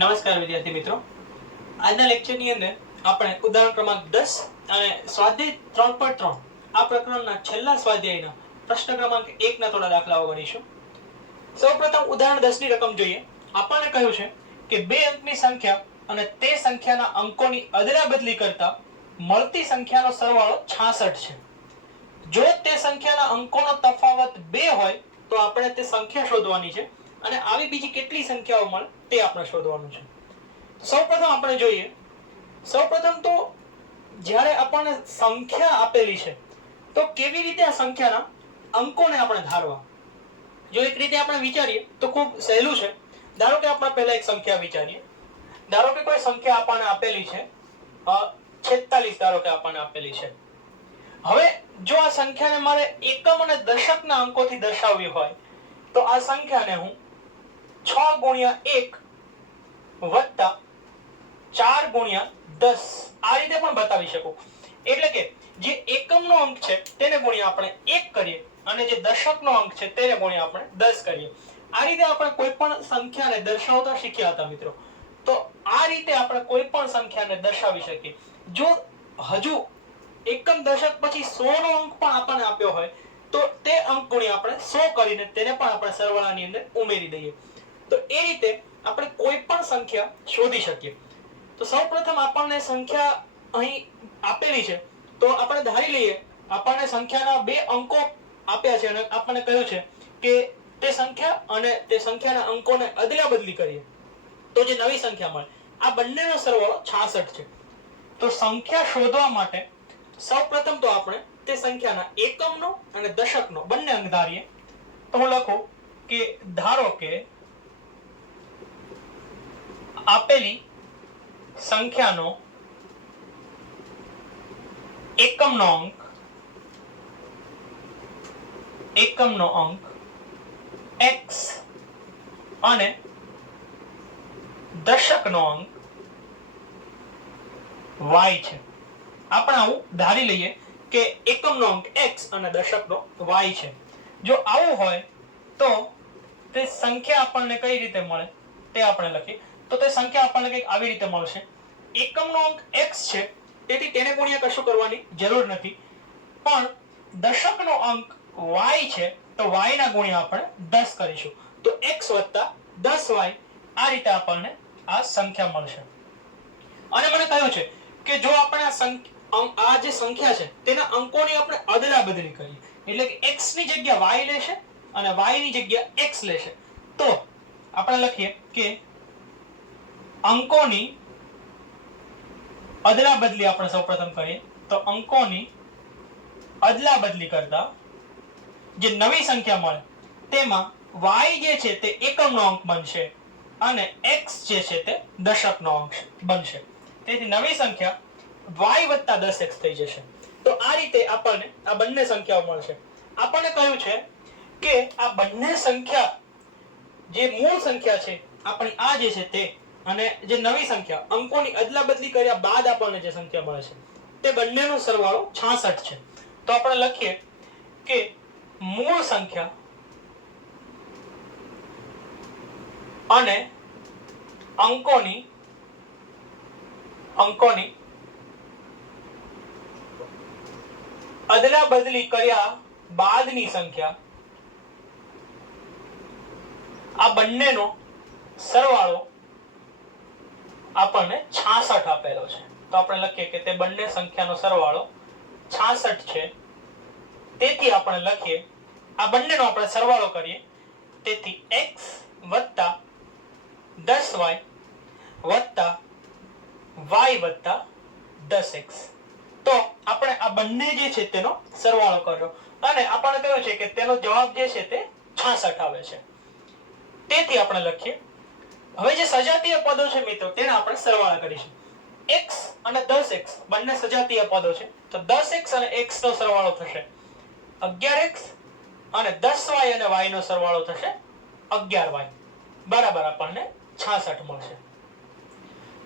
નમસ્કાર વિદ્યાર્થી મિત્રો. આજના લેક્ચરની અંદર આપણે ઉદાહરણ ક્રમાંક દસ અને સ્વાધ્યાય ત્રણ પર ત્રણ. આ પ્રકરણના છેલ્લા સ્વાધ્યાયના પ્રશ્ન ક્રમાંક એકના થોડા દાખલાઓ ગણીશું. સૌપ્રથમ ઉદાહરણ દસની રકમ જોઈએ. આપણને કહ્યું છે કે બે અંકની સંખ્યા અને તે સંખ્યાના અંકોની અદલા બદલી કરતા મળતી સંખ્યાનો સરવાળો 66 છે. જો તે સંખ્યાના અંકોનો તફાવત બે હોય, તો આપણે તે સંખ્યા શોધવાની છે. અને આવી બીજી કેટલી સંખ્યાઓ મળે તે આપણે શોધવાનું છે. સૌપ્રથમ આપણે જોઈએ. સૌપ્રથમ તો જ્યારે આપણને સંખ્યા આપેલી છે, તો કેવી રીતે આ સંખ્યાના અંકોને આપણે ધારવા? જો એક રીતે આપણે વિચારીએ, તો ખૂબ સહેલું છે. ધારો કે આપણે પહેલા એક સંખ્યા વિચારીએ. ધારો કે કોઈ સંખ્યા આપણને આપેલી છે છેતાલીસ ધારો કે આપણને આપેલી છે. હવે જો આ સંખ્યાને મારે એકમ અને દશકના અંકોથી દર્શાવવી હોય, તો આ સંખ્યાને હું છ ગુણ્યા એક વત્તા ચાર ગુણ્યા દસ. આ રીતે પણ બતાવી શકું. એટલે કે જે એકમનો અંક છે તેને ગુણ્યા આપણે એક કરીએ અને જે દશકનો અંક છે તેને ગુણ્યા આપણે દસ કરીએ. આ રીતે આપણે કોઈ પણ સંખ્યાને દર્શાવતા શીખ્યા હતા મિત્રો. તો આ રીતે આપણે કોઈ પણ સંખ્યાને દર્શાવી શકીએ. જો હજુ એકમ દશક પછી સો નો અંક પણ આપણને આપ્યો હોય, તો તે અંક ગુણ્યા આપણે સો કરીને તેને પણ આપણે સરવાળાની અંદર ઉમેરી દઈએ. તો એ રીતે આપણે કોઈ પણ સંખ્યા શોધી શકીએ. તો સૌપ્રથમ આપણને સંખ્યા અહીં આપેલી છે. તો આપણે ધારી લઈએ, આપણને સંખ્યાના બે અંકો આપ્યા છે અને આપણને કહ્યું છે કે તે સંખ્યા અને તે સંખ્યાના અંકોને અદલા બદલી કરીએ. તો જે નવી સંખ્યા મળે, આ બંનેનો સરવાળો 66 છે. તો સંખ્યા શોધવા માટે સૌપ્રથમ તો આપણે તે સંખ્યાના એકમનો અને દશકનો બંને અંક ધારીએ. તો હું લખું કે ધારો કે આપેલી સંખ્યાનો એકમનો અંક એકમનો અંક x અને દશકનો અંક y છે. આપણે આવું ધારી લઈએ કે એકમનો અંક x અને દશકનો y છે. જો આવું હોય તો તે સંખ્યા આપણને કઈ રીતે મળે તે આપણે લખીએ તો તે સંખ્યા આપણને કંઈક આવી રીતે મળશે. એકમનો અંક એક્સ છે, તેથી તેને ગુણ્યા કશું કરવાની જરૂર નથી. પણ દશકનો અંક વાય છે, તો વાયના ગુણ્યા આપણે દસ કરીશું. તો એક્સ વત્તા દસ વાય આ રીતે આપણને આ સંખ્યા મળશે. અને મને કહ્યું છે કે જો આપણે આ આ જે સંખ્યા છે, તેના અંકોની આપણે અદલા બદલી કરીએ. એટલે કે એક્સની જગ્યા વાય લેશે અને વાયની જગ્યા એક્સ લેશે. તો આપણે લખીએ કે અંકોની અદલા બદલી આપણે સૌપ્રથમ કરીએ. તો અંકોની અદલા બદલી કરતા જે નવી સંખ્યા મળે, તેમાં y જે છે તે એકમનો અંક બનશે અને x જે છે તે દશકનો અંક બનશે. તેથી નવી સંખ્યા y વત્તા દસ એક્સ થઈ જશે. તો આ રીતે આપણને આ બંને સંખ્યાઓ મળશે. આપણને કહ્યું છે કે આ બંને સંખ્યા જે મૂળ સંખ્યા છે, આપણી આ જે છે તે અને જે નવી સંખ્યા, અંકોની અદલા બદલી કર્યા બાદ આપણને જે સંખ્યા મળે છે, તે બંનેનો સરવાળો 66 છે. તો આપણે લખીએ કે મૂળ સંખ્યા અને અંકોની અંકોની અદલા બદલી કર્યા બાદની સંખ્યા, આ બંનેનો સરવાળો આપણને 66 આપેલો છે. તો આપણે લખીએ કે તે બંને સંખ્યાનો સરવાળો 66 છે. તેથી આપણે લખીએ, આ બંનેનો આપણે સરવાળો કરીએ. તેથી એક્સ વત્તા દસ વાય વત્તા વાય વત્તા દસ એક્સ. તો આપણે આ બંને જે છે તેનો સરવાળો કર્યો. અને આપણને કહ્યું છે કે તેનો જવાબ જે છે તે 66 આવે છે. તેથી આપણે લખીએ હવે જે સજાતીય પદો છે મિત્રો તેના આપણે સરવાળા કરીશું. X અને 10x બંને સજાતીય પદો છે. તો 10x અને x નો સરવાળો થશે 11x અને 10y અને y નો સરવાળો થશે 11y બરાબર આપણને 66 મળશે.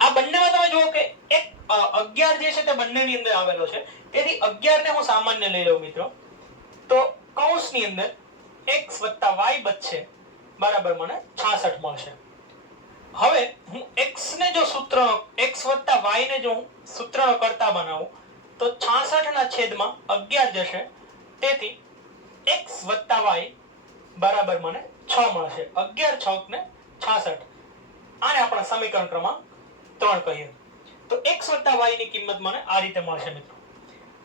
આ બંનેમાં તમે જુઓ કે એક અ, 11 જે છે તે બંનેની અંદર આવેલો છે. તેથી 11 ને હું સામાન્ય લઈ લઉં મિત્રો. તો કૌંસની અંદર x y બચશે. બરાબર મને 66 મળશે. હવે હું x ને જો સૂત્ર, x y ને જો હું સૂત્ર કરતા બનાવું, તો 66 ના છેદમાં 11 જશે. તેથી x y બરાબર મને 6 મળશે. 11 છોક ને 66 આને આપણે સમીકરણ ક્રમાંક 3 કહીએ. તો x y ની કિંમત મને આ રીતે મળશે મિત્રો.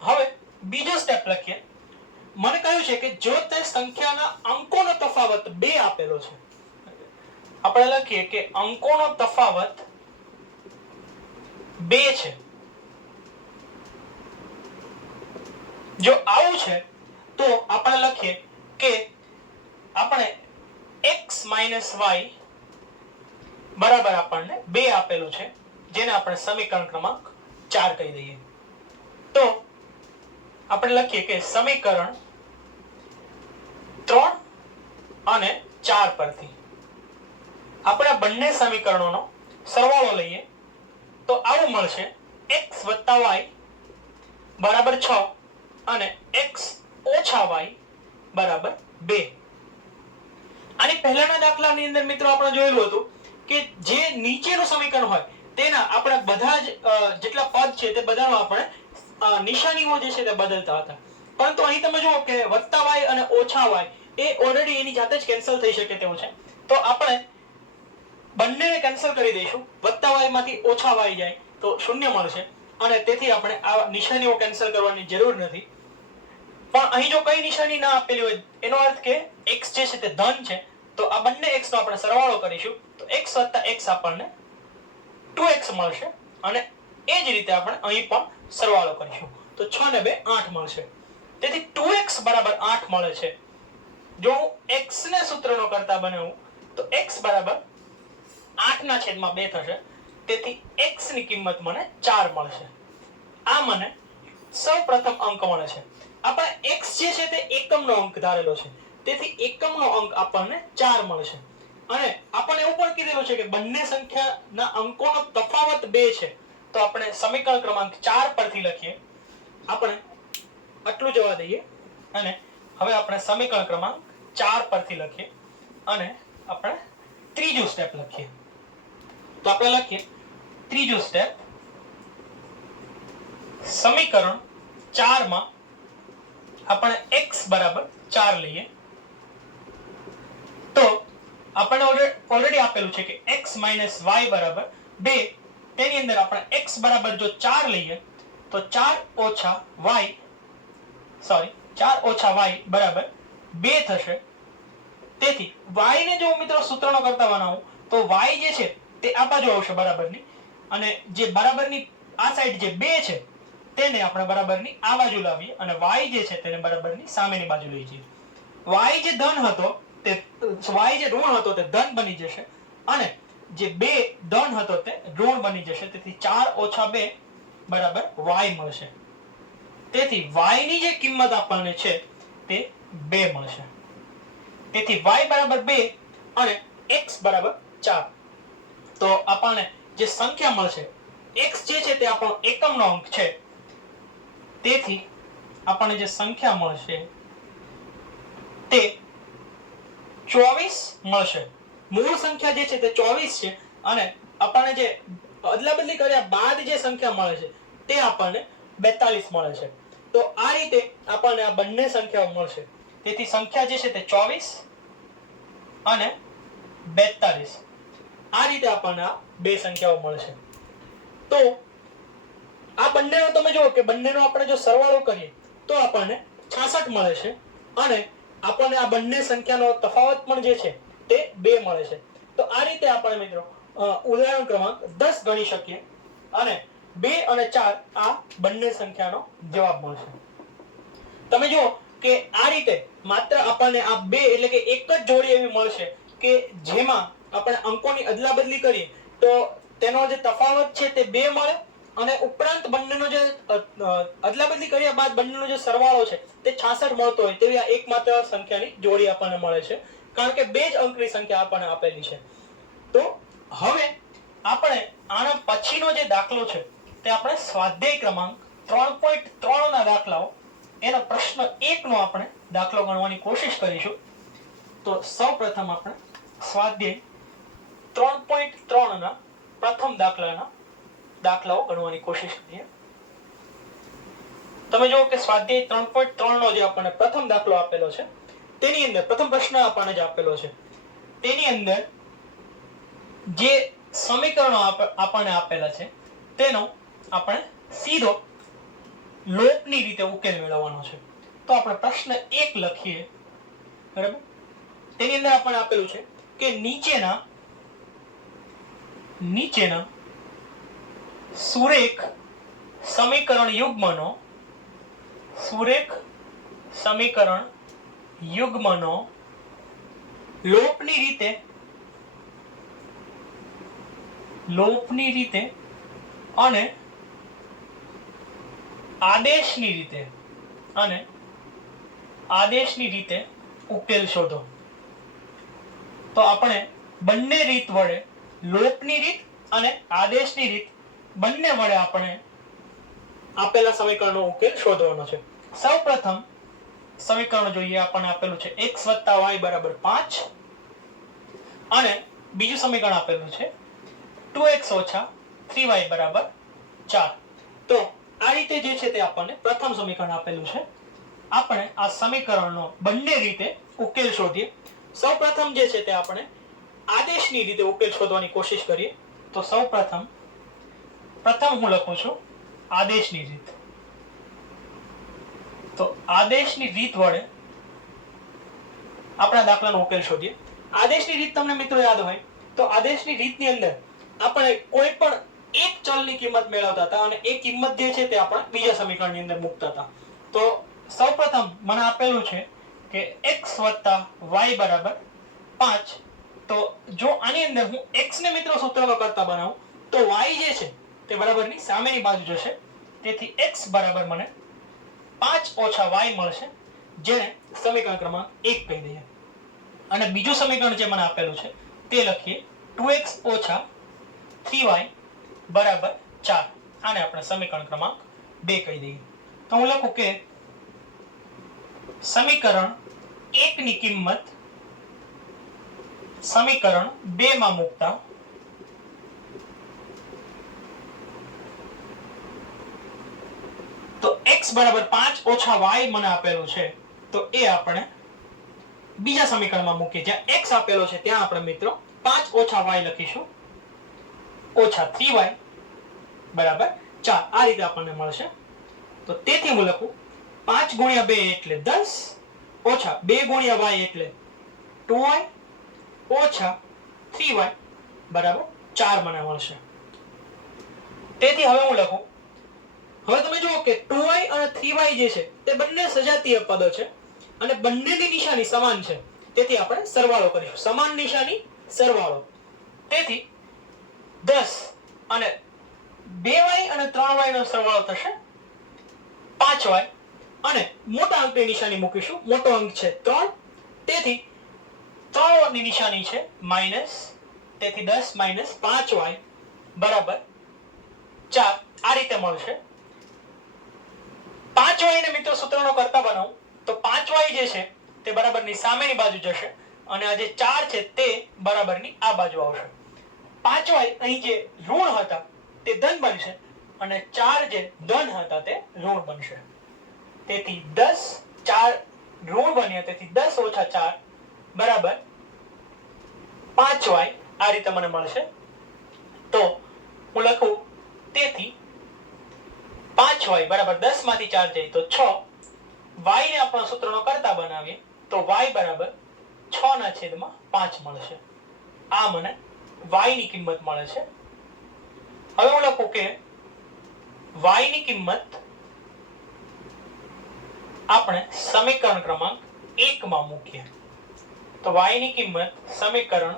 હવે બીજો સ્ટેપ લખીએ. મને કહ્યું છે કે જો તે સંખ્યાના અંકોનો તફાવત 2 આપેલો છે આપણે લખીએ કે અંકોનો તફાવત બે છે. જો આવું છે, તો આપણે લખીએ કે આપણે x y બરાબર આપણને બે આપેલું છે, જેને આપણે સમીકરણ ક્રમાંક ચાર કહી દઈએ. તો આપણે લખીએ કે સમીકરણ ત્રણ અને ચાર પરથી. આપણે બંને સમીકરણોનો સરવાળો લઈએ, તો આવું મળશે x y બરાબર 6 અને x ઓછા y બરાબર 2 આની પહેલાના દાખલાની અંદર મિત્રો આપણે જોયેલું હતું કે જે નીચેનું સમીકરણ હોય, તેના આપણે બધા જ જેટલા પદ છે તે બધાનો આપણે નિશાનીઓ જે છે તે બદલતા હતા. પરંતુ અહીં તમે જુઓ કે વત્તા અને ઓછા y, એ ઓલરેડી એની જાતે જ કેન્સલ થઈ શકે તેવું છે. તો આપણે બંનેને કેન્સલ કરી દઈશું. વત્તા વાયમાંથી ઓછા વાય જાય તો શૂન્ય મળશે. અને તેથી આપણે આ નિશાનીઓ કેન્સલ કરવાની જરૂર નથી. પણ અહીં જો કઈ નિશાની ના આપેલી હોય, એનો અર્થ કે x જે છે તે ધન છે, તો આ બંને x નો આપણે સરવાળો કરીશું. તો x x આપણને 2x મળશે. અને એ જ રીતે આપણે અહીં પણ સરવાળો કરીશું. તો 6 ને 2 8 મળશે. તેથી 2x બરાબર 8 મળે છે. જો હું x ને સૂત્રનો કરતા બનાવું, તો x બરાબર 8 ના છેદમાં બે થશે. તેથી એક્સની કિંમત મને ચાર મળશે. આ મને સૌપ્રથમ અંક મળે છે. આપણે એક્સ જે છે તે એકમનો અંક ધારેલો છે. તેથી એકમનો અંક આપણને ચાર મળશે. અને આપણને એવું પણ કીધેલું છે કે બંને સંખ્યાના અંકોનો તફાવત બે છે. તો આપણે સમીકરણ ક્રમાંક ચાર પરથી લખીએ. આપણે આટલું જવા દઈએ. અને હવે આપણે સમીકરણ ક્રમાંક ચાર પરથી લખીએ. અને આપણે ત્રીજું સ્ટેપ લખીએ. તો આપણે લખીએ. ત્રીજું સ્ટેપ સમીકરણ ચારમાં આપણે એક્સ બરાબર ચાર લઈએ. તો આપણને ઓલરેડી આપેલું છે કે એક્સ માઇનસ વાય બરાબર બે. તેની અંદર આપણે એક્સ બરાબર જો ચાર લઈએ, તો ચાર ઓછા વાય સોરી ચાર ઓછા વાય બરાબર બે થશે. તેથી વાય ને જો મિત્રો સૂત્રનો કરતા બનાવું, તો વાય જે છે તે આ બાજુ આવશે બરાબરની. અને જે બરાબરની આ સાઈડ જે બે છે, તેને આપણે બરાબરની આ બાજુ લાવીએ અને વાય જે છે તેને બરાબરની સામેની બાજુ લઈ જઈએ. વાય જે ધન હતો તે વાય જે ઋણ હતો તે ધન બની જશે અને જે બે ધન હતો તે ઋણ બની જશે. તેથી ચાર ઓછા બે બરાબર વાય મળશે. તેથી વાયની જે કિંમત આપણને છે તે બે મળશે. તેથી વાય બરાબર બે અને એક્સ બરાબર 4 તો આપણને જે સંખ્યા મળશે, x જે છે તે આપણો એકમનો અંક છે. તેથી આપણને જે સંખ્યા મળશે, તે 24 મળશે. મૂળ સંખ્યા જે છે તે 24 છે અને આપણને જે અદલા બદલી કર્યા બાદ જે સંખ્યા મળે છે, તે આપણને 42 મળે છે. તો આ રીતે આપણને આ બંને સંખ્યાઓ મળશે. તેથી સંખ્યા જે છે તે 24 અને 42 આ રીતે આપણને આ બે સંખ્યાઓ મળશે. તો આ બંનેનો તમે જુઓ કે બંનેનો આપણે જો સરવાળો કરીએ, તો આપણને 66 મળે છે અને આપણને આ બંને સંખ્યાનો તફાવત પણ જે છે તે બે મળે છે. તો આ રીતે આપણે મિત્રો ઉદાહરણ ક્રમાંક દસ ગણી શકીએ અને બે અને ચાર આ બંને સંખ્યાનો જવાબ મળશે. તમે જુઓ કે આ રીતે માત્ર આપણને આ બે એટલે કે એક જ જોડી એવી મળશે કે જેમાં આપણે અંકોની અદલાબદલી કરીએ તો તેનો જે તફાવત છે તે બે મળે અને ઉપરાંત બંનેનો જે અદલા બદલી કર્યા બાદ બંનેનો જે સરવાળો છે તે 66 મળતો હોય તેવી આ એકમાત્ર સંખ્યાની જોડી આપણને મળે છે. કારણ કે બે જ અંકની સંખ્યા આપણને આપેલી છે. તો હવે આપણે આના પછીનો જે દાખલો છે તે આપણે સ્વાધ્યાય ક્રમાંક ત્રણ પોઈન્ટ ત્રણ ના દાખલાઓ, એનો પ્રશ્ન એકનો આપણે દાખલો ગણવાની કોશિશ કરીશું. તો સૌ પ્રથમ આપણે સ્વાધ્યાય ત્રણ પોઈન્ટ ત્રણના પ્રથમ દાખલાના દાખલાઓ ગણવાની કોશિશ કરીએ. તમે જુઓ કે સ્વાધ્યાય ત્રણ પોઈન્ટ ત્રણનો જે આપણને પ્રથમ દાખલો આપેલો છે, તેની અંદર પ્રથમ પ્રશ્ન આપણને જે આપેલો છે. તેની અંદર જે સમીકરણો આપ- આપણને આપેલા છે, તેનો આપણે સીધો લોપની રીતે ઉકેલ મેળવવાનો છે. તો આપણે પ્રશ્ન એક લખીએ. બરાબર? તેની અંદર આપણને આપેલું છે કે નીચેના નીચેના સુરેખ સમીકરણ યુગ્મનો સુરેખ સમીકરણ યુગ્મનો લોપની રીતે લોપની રીતે અને આદેશની રીતે અને આદેશની રીતે ઉકેલ શોધો. તો આપણે બંને રીત વડે લોપની રીત અને આદેશની રીત બંને વડે આપણે આપેલા સમીકરણનો ઉકેલ શોધવાનો છે. સૌપ્રથમ સમીકરણ જોઈએ આપણને આપેલું છે x y બરાબર પાંચ અને બીજું સમીકરણ આપેલું છે ટુ એક્સ ઓછા 3y બરાબર ચાર. તો આ રીતે જે છે તે આપણને પ્રથમ સમીકરણ આપેલું છે. આપણે આ સમીકરણનો બંને રીતે ઉકેલ શોધીએ. સૌપ્રથમ જે છે તે આપણે આદેશની રીતે ઉકેલ શોધવાની કોશિશ કરીએ. તો સૌપ્રથમ પ્રથમ હું લખું છું, આદેશની રીત. તો આદેશની રીત વડે આપણા દાખલાનો ઉકેલ શોધીએ. આદેશની રીત તમને મિત્રો યાદ હોય, તો આદેશની રીતની અંદર આપણે કોઈ પણ એક ચલની કિંમત મેળવતા હતા અને એ કિંમત જે છે તે આપણે બીજા સમીકરણની અંદર મૂકતા હતા. તો સૌપ્રથમ મને આપેલું છે કે x y બરાબર 5 તો જો આની અંદર હું x ને મિત્રો સૂત્રમાં કરતા બનાવું, તો y જે છે તે બરાબરની સામેની બાજુ જશે. તેથી x બરાબર મને 5 ઓછા y મળશે, જેને સમીકરણ ક્રમાંક 1 કહી દઈએ. અને બીજું સમીકરણ જે મને આપેલું છે, તે લખીએ 2x ઓછા 3y બરાબર 4 આને આપણે સમીકરણ ક્રમાંક 2 કહી દઈએ. તો હું લખું કે સમીકરણ 1 ની કિંમત સમીકરણ બે માં મૂકતા તો x બરાબર પાંચ ઓછા y મને આપેલું છે. તો એ આપણે બીજા સમીકરણમાં મૂકીએ. જ્યાં x આપેલો છે, ત્યાં આપણે મિત્રો પાંચ ઓછા y લખીશું. ઓછા થ્રી વાય બરાબર? ચાર આ રીતે આપણને મળશે. તો તેથી હું લખું, પાંચ ગુણ્યા બે એટલે દસ, ઓછા બે ગુણ્યા વાય એટલે 2y ઓછા 3y બરાબર ચાર મને મળશે. તેથી હવે હું લખું. હવે તમે જુઓ કે ટુ વાય અને થ્રી વાય જે છે, તે બંને સજાતીય પદો છે અને બંનેની નિશાની સમાન છે. તેથી આપણે સરવાળો કરીશું. સમાન નિશાની, સરવાળો. તેથી દસ અને બે વાય અને 3y નો સરવાળો થશે. પાંચ વાય અને મોટા અંકની નિશાની મૂકીશું. મોટો અંક છે ત્રણ. તેથી 3 ની નિશાની છે માઇનસ તેથી દસ માઇનસ પાંચ વાય, બરાબર. ચાર, આ રીતે મળશે. પાંચ વાયને મિત્રો સૂત્રનો કરતા બનાવું, તો પાંચ વાય જે છે, તે બરાબરની સામેની બાજુ જશે, અને આ જે ચાર છે, તે બરાબરની આ બાજુ આવશે. પાંચ વાય અહીં જે ઋણ હતા, તે ધન બનશે, અને ચાર જે ધન હતા, તે ઋણ બનશે. તેથી દસ ચાર ઋણ બન્યા, તેથી દસ ઓછા ચાર બરાબર? પાંચ વાય આ રીતે મને મળશે. તો હું લખું, તેથી પાંચ વાય બરાબર દસમાંથી ચાર જાય તો છ. વાય ને આપણે સૂત્રનો કરતા બનાવીએ તો વાય બરાબર છ ના છેદમાં પાંચ મળશે. આ મને વાયની કિંમત મળે છે. હવે હું લખું કે વાયની કિંમત આપણે સમીકરણ ક્રમાંક એક માં મૂકીએ. તો y ની કિંમત સમીકરણ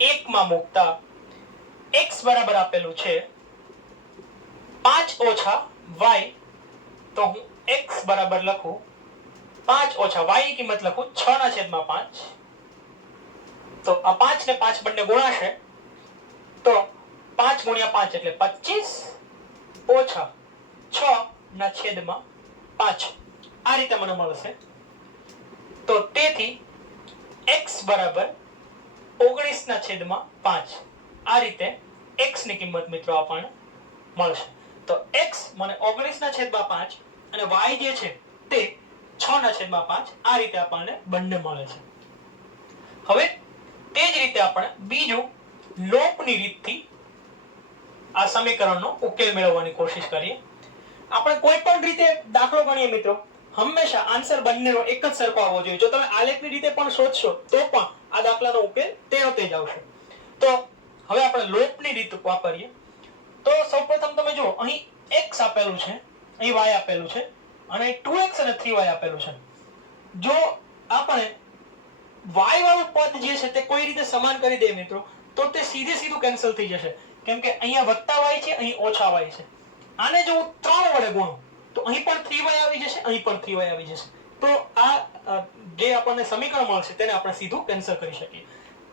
1 માં મૂકતા x બરાબર આપેલું છે 5 ઓછા y, તો હું x બરાબર લખું 5 ઓછા y ની કિંમત લખું 6 ના છેદમાં 5 તો આ પાંચ ને પાંચ બંને ગુણાશે તો પાંચ ગુણ્યા પાંચ એટલે પચીસ ઓછા છ ના છેદમાં પાંચ. આ રીતે મને મળશે. તો તેથી x બરાબર ઓગણીસ ના છેદમાં પાંચ. આ રીતે x ની કિંમત મિત્રો આપણને મળશે. તો x મને ઓગણીસ ના છેદમાં પાંચ અને y જે છે તે છના છેદમાં પાંચ આ રીતે આપણને બંને મળે છે. હવે તે જ રીતે આપણે બીજું લોપની રીતથી આ સમીકરણનો ઉકેલ મેળવવાની કોશિશ કરીએ. આપણે કોઈ પણ રીતે દાખલો ગણીએ મિત્રો. હંમેશા આન્સર બંનેનો એક જ સરખો આવવો જોઈએ. જો તમે આલેખની રીતે પણ શોધશો, તો પણ આ દાખલાનો ઉકેલ તેનો તે જ આવશે. તો હવે આપણે લોપની રીત વાપરીએ. તો સૌપ્રથમ તમે જુઓ, અહીં x આપેલું છે, અહીં y આપેલું છે, અને 2x અને 3y આપેલું છે. જો આપણે y વાળું પદ જે છે તે કોઈ રીતે સમાન કરી દે મિત્રો, તો તે સીધે સીધું કેન્સલ થઈ જશે. કેમ કે અહીંયા વત્તા y છે, અહીં ઓછા y છે. આને જો હું ત્રણ વડે ગુણું. તો અહીં પણ થ્રી વાય આવી જશે, અહીં પણ થ્રી વાય આવી જશે. તો આ જે આપણને સમીકરણ મળશે તેને આપણે સીધું કેન્સલ કરી શકીએ.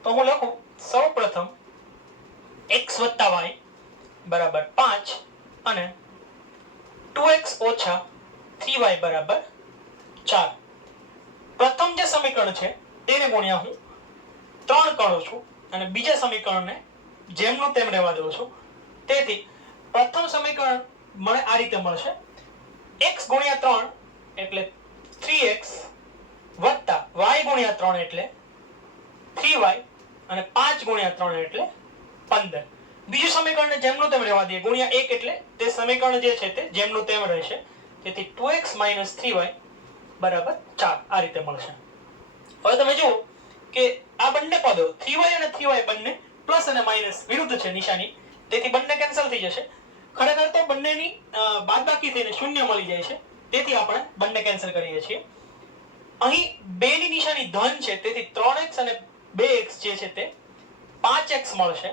તો હું લખું, સૌપ્રથમ વત્તા વાય બરાબર પાંચ અને ટુ એક્સ ઓછા થ્રી વાય બરાબર ચાર. પ્રથમ જે સમીકરણ છે, તેને ગુણ્યા હું ત્રણ કરું છું અને બીજા સમીકરણને જેમનું તેમ રહેવા દઉં છું. તેથી, પ્રથમ સમીકરણ મને આ રીતે મળશે. X ગુણ્યા ત્રણ એટલે 3x વત્તા y ગુણ્યા ત્રણ એટલે 3y અને પાંચ ગુણ્યા ત્રણ એટલે પંદર. બીજું સમીકરણને જેમનું તેમ રહેવા દઈએ. ગુણ્યા એક એટલે તે સમીકરણ જે છે તે જેમનું તેમ રહેશે. તેથી 2x 3y બરાબર ચાર આ રીતે મળશે. હવે તમે જુઓ કે આ બંને પદો 3y અને 3y બંને પ્લસ અને માઇનસ વિરુદ્ધ છે નિશાની. તેથી બંને કેન્સલ થઈ જશે. ખરેખર તો બંનેની બાદબાકી થઈને શૂન્ય મળી જાય છે. તેથી આપણે બંને કેન્સલ કરીએ છીએ. અહીં બે ની નિશાની ધન છે, તેથી ત્રણ એક્સ અને બે એક્સ જે છે તે પાંચ એક્સ મળશે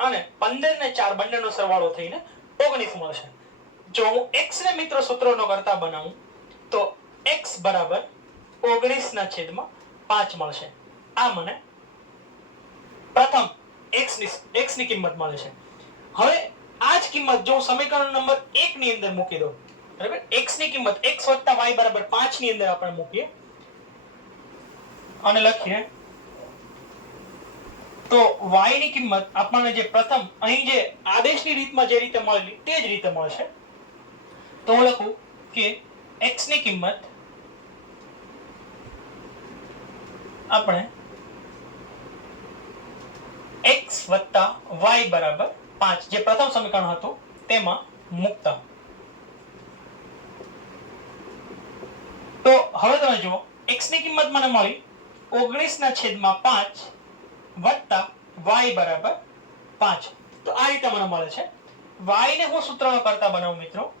અને 15 ને ચાર બંનેનો સરવાળો થઈને 19 મળશે. જો હું એક્સ ને મિત્રો સૂત્રોનો કરતા બનાવું, તો એક્સ બરાબર 19 ના છેદમાં પાંચ મળશે. આ મને પ્રથમ એક્સની ની, x ની કિંમત મળે છે. હવે આ જ કિંમત જો હું સમીકરણ નંબર 1 ની અંદર મૂકી દઉં, બરાબર? X ની કિંમત y બરાબર 5 ની અંદર આપણે મૂકીએ. અને લખીએ. તો y ની કિંમત આપણને જે પ્રથમ અહીં જે આદેશની રીતમાં જે રીતે મળેલી તે જ રીતે મળશે. તો હું લખું કે x ની કિંમત આપણે x y બરાબર 5 જે પ્રથમ સમીકરણ હતું, તેમાં મુક્ત. તો હવે તમે જુઓ, x ની કિંમત મને મળી. 19 ના છેદમાં પાંચ વત્તા વાય બરાબર પાંચ. તો આ રીતે મને મળે છે. y ને હું સૂત્રનો કરતા બનાવું મિત્રો.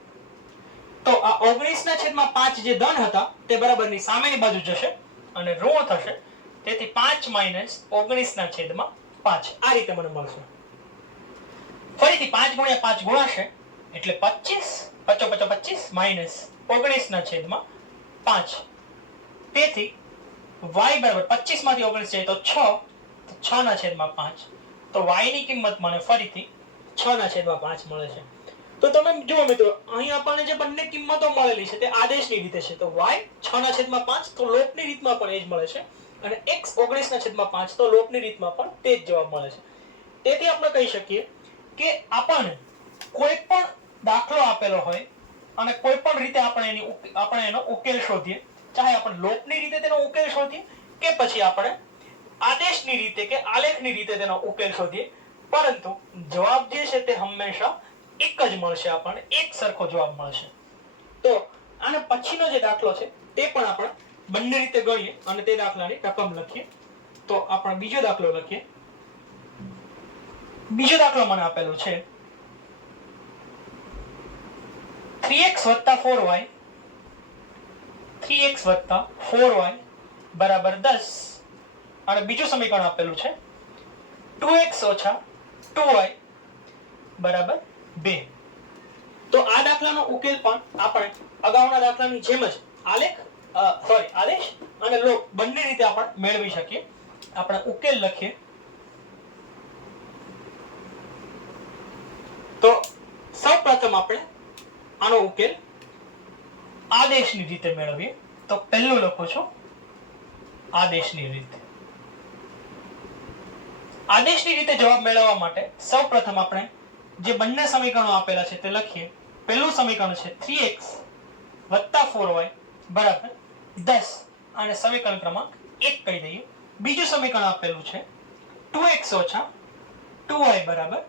તો આ 19 ના છેદમાં પાંચ જે ધન હતા, તે બરાબરની સામેની બાજુ જશે અને ઋણ થશે. તેથી પાંચ માઇનસ 19 ના છેદમાં પાંચ. આ રીતે મને મળશે. ફરીથી પાંચ ગુણ્યા પાંચ ગુણાશે એટલે 25 પચો પચો 25 માઇનસ 19 ના છેદમાં પાંચ. તેથી વાય બરાબર 25 માંથી 19 જાય તો છ, તો 6 ના છેદમાં પાંચ. તો વાયની કિંમત મને ફરીથી 6 ના છેદમાં પાંચ મળે છે. તો તમે જુઓ મિત્રો, અહીં આપણને જે બંને કિંમતો મળેલી છે તે આદેશની રીતે છે. તો y 6 ના છેદમાં પાંચ, તો લોપની રીતમાં પણ એ જ મળે છે. અને x 19 ના છેદમાં પાંચ, તો લોપની રીતમાં પણ તે જ જવાબ મળે છે. તેથી આપણે કહી શકીએ કે આપણને કોઈ પણ દાખલો આપેલો હોય અને કોઈ પણ રીતે આપણે એની આપણે એનો ઉકેલ શોધીએ, ચાહે આપણે લોપની રીતે તેનો ઉકેલ શોધીએ કે પછી આપણે આદેશની રીતે કે આલેખની રીતે તેનો ઉકેલ શોધીએ. પરંતુ જવાબ જે છે તે હંમેશા એક જ મળશે આપણને, એક સરખો જવાબ મળશે. તો આને પછીનો જે દાખલો છે તે પણ આપણે બંને રીતે ગણીએ અને તે દાખલાની રકમ લખીએ. તો આપણે બીજો દાખલો લખીએ. બીજો દાખલો મને આપેલો છે. 3x વત્તા 4y 3x વત્તા 4y બરાબર 10 અને બીજું સમીકરણ આપેલું છે. 2x ઓછા 2y બરાબર 2 તો આ દાખલાનો ઉકેલ પણ આપણે અગાઉના દાખલાની જેમ જ આલેખ સોરી આદેશ અને લોક બંને રીતે આપણે મેળવી શકીએ. આપણે ઉકેલ લખીએ તો સૌપ્રથમ આપણે આનો ઉકેલ આદેશની રીતે મેળવીએ. તો પહેલું લખો છો. આદેશની રીતે. આદેશની રીતે જવાબ મેળવવા માટે સૌપ્રથમ આપણે જે બંને સમીકરણો આપેલા છે તે લખીએ. પહેલું સમીકરણ છે 3x વત્તા 4y બરાબર દસ અને સમીકરણ ક્રમાંક એક કહી દઈએ. બીજું સમીકરણ આપેલું છે ટુ એક્સ ઓછા 2y બરાબર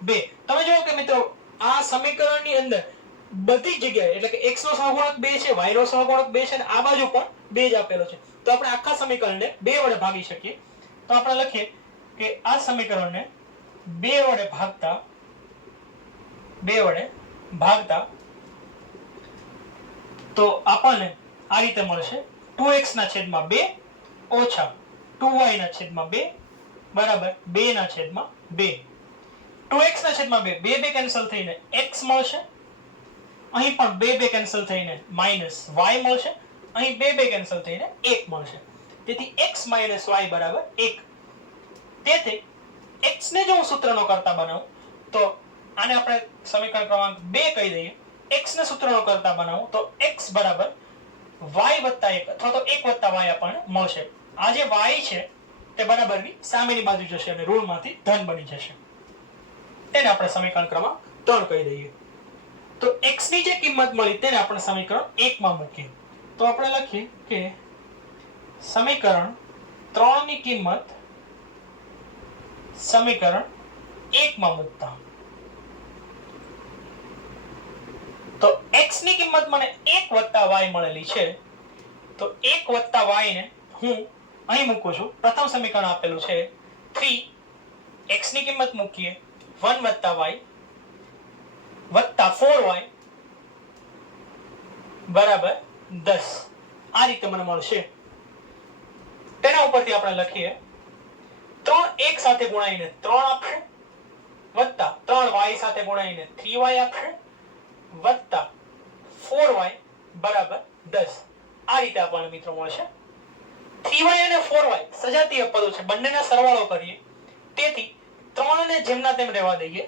બે. તમે જુઓ કે મિત્રો આ સમીકરણની અંદર બધી જગ્યાએ, એટલે કે x નો સહગુણક 2 છે y નો સહગુણક 2 છે, અને આ બાજુ પણ 2 જ આપેલો છે. તો આપણે આખા સમીકરણને 2 વડે ભાગી શકીએ. તો આપણે લખીએ કે આ સમીકરણને 2 વડે ભાગતા 2 વડે ભાગતા, તો આપણને આ રીતે મળશે. 2x ના છેદમાં 2 ઓછા 2y ના છેદમાં 2 બરાબર 2 ના છેદમાં 2 2x ના છેદમાં 2 2 2 કેન્સલ થઈને x મળશે. અહીં પણ 2 2 કેન્સલ થઈને માઇનસ y મળશે. અહીં 2 2 કેન્સલ થઈને 1 મળશે. તેથી x માઇનસ y બરાબર 1 તેથી x ને જો હું સૂત્રનો કરતા બનાવું, તો આને આપણે સમીકરણ ક્રમાંક 2 કહી દઈએ. x ને સૂત્રનો કરતા બનાવું, તો x બરાબર y વત્તા 1 અથવા તો 1 વત્તા y આપણને મળશે. આ જે y છે, તે બરાબરની સામેની બાજુ જશે અને ઋણમાંથી ધન બની જશે. તેને આપણે સમીકરણ ક્રમાંક ત્રણ કહી દઈએ. તો x ની જે કિંમત મળી તેને આપણે સમીકરણ એક માં મૂકીએ. તો આપણે લખીએ કે સમીકરણ 3 ની કિંમત સમીકરણ 1 માં મૂકતા તો x ની કિંમત મને એક વત્તા y મળેલી છે. તો એક વત્તા y ને હું અહીં મૂકું છું. પ્રથમ સમીકરણ આપેલું છે. થ્રી x ની કિંમત મૂકીએ. 1 વત્તા વાય વત્તા 4y બરાબર દસ. આ રીતે મને મળશે. તેના ઉપરથી આપણે લખીએ. ત્રણ એક સાથે ગુણાઈને ત્રણ આપશે વત્તા ત્રણ વાય સાથે ગુણાઈને 3y આપશે વત્તા ફોર વાય બરાબર દસ. આ રીતે આપણને મિત્રો મળશે. 3y અને ફોર વાય સજાતીય પદો છે. બંનેના સરવાળો કરીએ. તેથી 3 ને જેમના તેમ રહેવા દઈએ.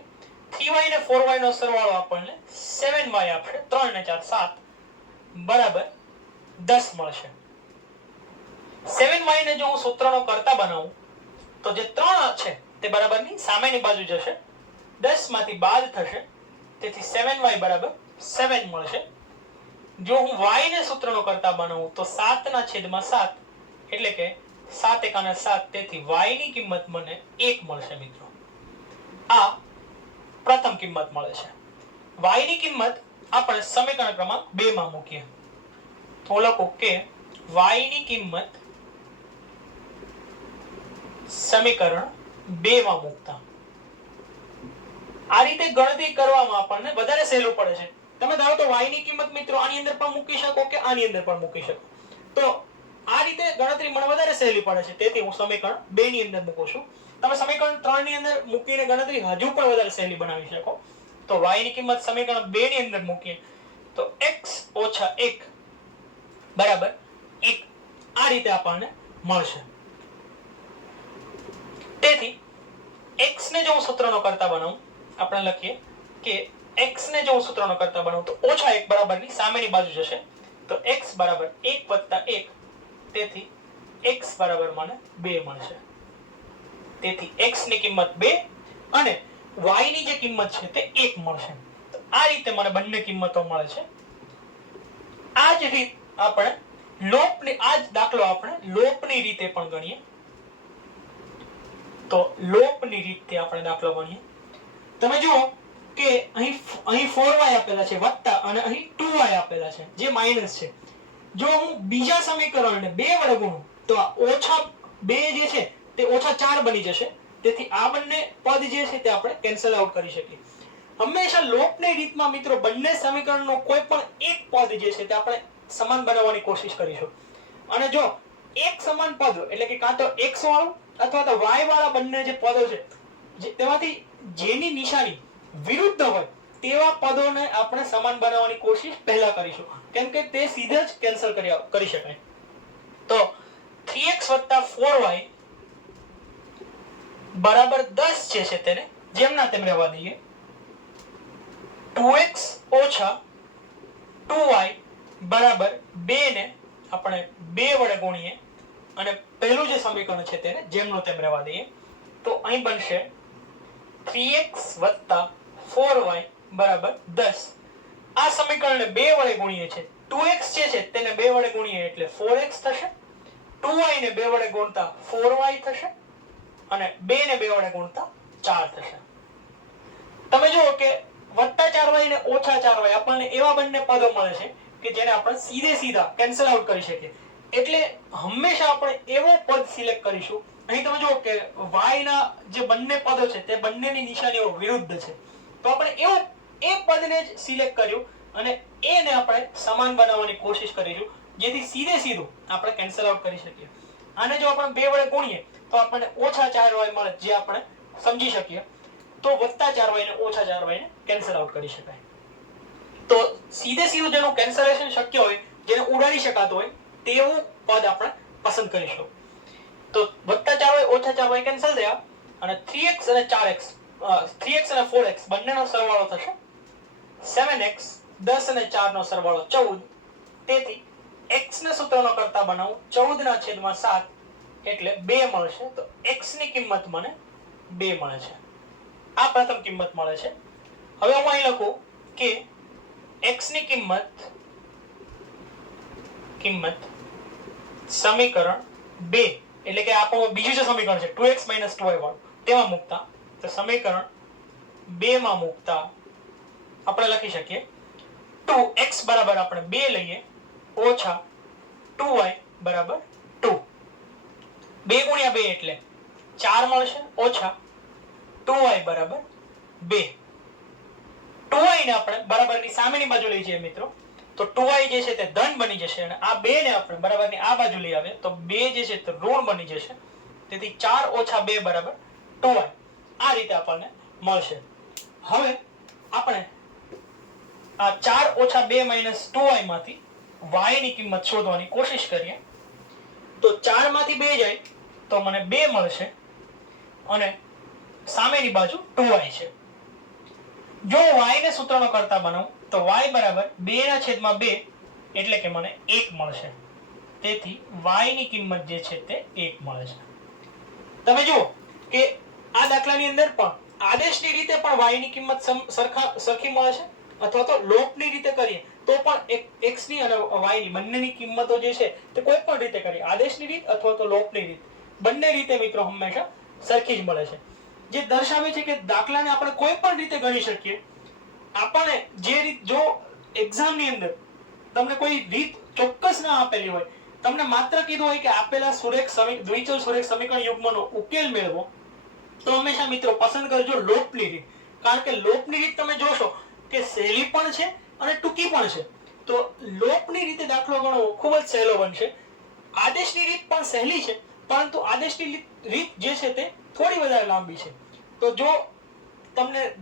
થ્રી વાય ને ફોર વાય નો સરવાળો આપણને સેવન વાય આપશે ત્રણ ને 4 7 બરાબર. દસ મળશે. 7y ને જો હું સૂત્રનો કરતા બનાવું, તો જે ત્રણ છે તે બરાબરની સામેની બાજુ જશે. દસમાંથી બાદ થશે. તેથી સેવન વાય બરાબર સેવન મળશે. જો હું વાય ને સૂત્રનો કરતા બનાવું, તો સાત ના છેદમાં સાત. એટલે કે સાત એકાના સાત. તેથી વાયની કિંમત મને એક મળશે, મિત્રો. આ પ્રથમ કિંમત મળે છે. y ની કિંમત આપણે સમીકરણ ક્રમાંક 2 માં મૂકીએ. તો લખો કે y ની કિંમત સમીકરણ 2 માં મૂકતા. આ રીતે ગણતરી કરવામાં આપણને વધારે સહેલું પડે છે. તમે ધારો તો y ની કિંમત મિત્રો આની અંદર પણ મૂકી શકો કે આની અંદર પણ મૂકી શકો. તો આ રીતે ગણતરી મને વધારે સહેલી પડે છે. તેથી હું સમીકરણ 2 ની અંદર મૂકું છું. તમે સમીકરણ 3 ની અંદર મૂકીને ગણતરી હજુ પણ વધારે સહેલી બનાવી શકો. તો y ની કિંમત સમીકરણ 2 ની અંદર મૂકીએ. તો x ઓછા 1 બરાબર 1 આ રીતે આપણને મળશે. તેથી x ને જો હું સૂત્રનો કરતા બનાવું, આપણે લખીએ કે x ને જો હું સૂત્રનો કરતા બનાવું, તો ઓછા 1 બરાબરની સામેની બાજુ જશે. તો x બરાબર 1 વત્તા 1 તેથી x બરાબર મને 2 મળશે. તેથી x ની કિંમત 2 અને y ની જે કિંમત છે તે 1 મળશે. તો આ રીતે મને બંને કિંમતો મળે છે. આ જ રીત આપણે લોપની, આ જ દાખલો આપણે લોપની રીતે પણ ગણીએ. તો લોપની રીતે આપણે દાખલો ગણીએ. તમે જુઓ કે અહીં અહીં 4y આપેલા છે, વત્તા અને અહીં 2y આપેલા છે, જે માઇનસ છે. જો હું બીજા સમીકરણને 2 વડે ગુણું, તો આ ઓછા 2 જે છે તે ઓછા ચાર બની જશે. તેથી આ બંને પદ જે છે તે આપણે કેન્સલ આઉટ કરી શકીએ. હંમેશા લોપની રીતમાં મિત્રો બંને સમીકરણનો કોઈ પણ એક પદ જે છે તે આપણે સમાન બનાવવાની કોશિશ કરીશું. અને જો એક સમાન પદ એટલે કે કાં તો x વાળું અથવા તો y વાળા બંને જે પદો છે તેમાંથી જેની નિશાની વિરુદ્ધ હોય તેવા પદોને આપણે સમાન બનાવવાની કોશિશ પહેલા કરીશું. કેમ કે તે સીધા જ કેન્સલ કરી કરી શકાય. તો 3x 4y બરાબર દસ જે છે તેને, જેમના તેમ રહેવા દઈએ. ટુ એક્સ ઓછા ટુ વાય બરાબર બે ને આપણે બે વડે ગુણીએ અને પહેલું જે સમીકરણ છે તેને, જેમનું તેમ રહેવા દઈએ. તો અહીં બનશે થ્રી એક્સ વત્તા ફોર વાય બરાબર દસ. આ સમીકરણને બે વડે ગુણીએ છે. 2x જે છે તેને બે વડે ગુણીએ એટલે ફોર એક્સ થશે. 2y ને બે વડે ગુણતા ફોર વાય થશે. અને બે ને બે વડે ગુણતા ચાર થશે. તમે જુઓ કે વત્તા 4y ને ઓછા ચાર વાય આપણને એવા બંને પદો મળે છે કે જેને આપણે સીધે સીધા કેન્સલ આઉટ કરી શકીએ. એટલે હંમેશા આપણે એવો પદ સિલેક્ટ કરીશું. અહીં તમે જુઓ કે y ના જે બંને પદો છે તે બંનેની નિશાનીઓ વિરુદ્ધ છે. તો આપણે એવો એ પદને જ સિલેક્ટ કર્યું અને એને આપણે સમાન બનાવવાની કોશિશ કરીશું. જેથી સીધે સીધું આપણે કેન્સલ આઉટ કરી શકીએ. આને જો આપણે બે વડે ગુણીએ તો આપણને ઓછા ચાર વાય મળે જે આપણે સમજી શકીએ. તો વત્તા ચાર વાય ને ઓછા ચાર વાય ને કેન્સલ આઉટ કરી શકાય. તો સીધે સીધું જેનું કેન્સલેશન શક્ય હોય, જેને ઉડાડી શકાતું હોય, તેવું પદ આપણે પસંદ કરીશું. તો વત્તા ચાર વાય, ઓછા ચાર વાય કેન્સલ થયા, અને 3x અને ચાર એક્સ થ્રી એક્સ અને ફોર એક્સ બંનેનો સરવાળો થશે. 7x 10 અને 4 નો સરવાળો ચૌદ. તેથી x ને સૂત્રનો કરતા બનાવું 14 ના છેદમાં 7 એટલે બે મળશે તો એક્સની કિંમત મને બે મળે છે. આ પ્રથમ કિંમત મળે છે. હવે હું અહીં લખું કે એક્સની કિંમત કિંમત સમીકરણ બે, એટલે કે આપણું બીજું જે સમીકરણ છે 2x 2y વાળું તેમાં મૂકતા, તો સમીકરણ બે માં મૂકતા આપણે લખી શકીએ. ટુ એક્સ બરાબર આપણે બે લઈએ, ઓછા ટુ વાય બરાબર 2 2 ગુણ્યા બે એટલે ચાર મળશે, ઓછા 2y બરાબર 2 2y ને આપણે બરાબરની સામેની બાજુ લઈ જઈએ મિત્રો. તો 2y જે છે તે ધન બની જશે અને આ બે ને આપણે બરાબરની આ બાજુ લઈ આવે તો બે જે છે તે ઋણ બની જશે. તેથી ચાર ઓછા બે બરાબર 2y આ રીતે આપણને મળશે. હવે આપણે આ ચાર ઓછા બે માઇનસ 2y માંથી y ની કિંમત શોધવાની કોશિશ કરીએ. તો 4 માંથી 2 જાય તો મને બે મળશે અને સામેની બાજુ 2y છે. જો વાય ને સૂત્રનો કરતા બનાવું, તો વાય બરાબર બે ના છેદમાં બે એટલે કે મને એક મળશે. તેથી વાયની કિંમત જે છે તે એક મળે છે. તમે જુઓ કે આ દાખલાની અંદર પણ આદેશની રીતે પણ વાયની કિંમત સરખા, સરખી મળે છે, અથવા તો લોપની રીતે કરીએ, તો પણ એક, x ની અને વાયની બંનેની કિંમતો જે છે તે કોઈ પણ રીતે કરીએ, આદેશની રીત અથવા તો લોપની રીત. બંને રીતે મિત્રો હંમેશા સરખી જ મળે છે. જે દર્શાવે છે કે દાખલાને આપણે કોઈ પણ રીતે ગણી શકીએ આપણે જે રીત જો એક્ઝામની અંદર તમને કોઈ રીત ચોક્કસ ના આપેલી હોય, તમને માત્ર કીધું હોય કે આપેલા સુરેખ સમી દ્વિચલ સુરેખ સમીકરણ યુગ્મનો ઉકેલ મેળવો, તો હંમેશા મિત્રો પસંદ કરજો લોપની રીત. કારણ કે લોપની રીત તમે જોશો કે સહેલી પણ છે અને ટૂંકી પણ છે. તો લોપની રીતે દાખલો ગણવો ખૂબ જ સહેલો બનશે. આદેશની રીત પણ સહેલી છે. પરંતુ આદેશની રીત- જે છે તે થોડી વધારે લાંબી છે. તો જો તમને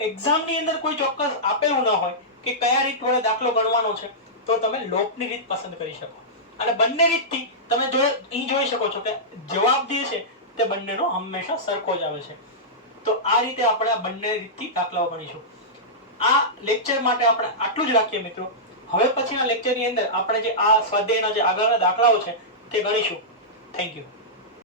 એક્ઝામની અંદર કોઈ ચોક્કસ આપેલું ના હોય કે કયા રીત વડે દાખલો ગણવાનો છે, તો તમે લોપની રીત પસંદ કરી શકો. અને બંને રીતથી તમે જો અહીં જોઈ શકો છો કે જવાબ જે છે તે બંનેનો હંમેશા સરખો જ આવે છે. તો આ રીતે આપણે આ બંને રીતથી દાખલાઓ ગણીશું આ લેક્ચર માટે આપણે આટલું જ રાખીએ મિત્રો. હવે પછીના લેક્ચરની અંદર આપણે જે આ સ્વાધ્યાયના જે આગળના દાખલાઓ છે તે ગણીશું. thank you.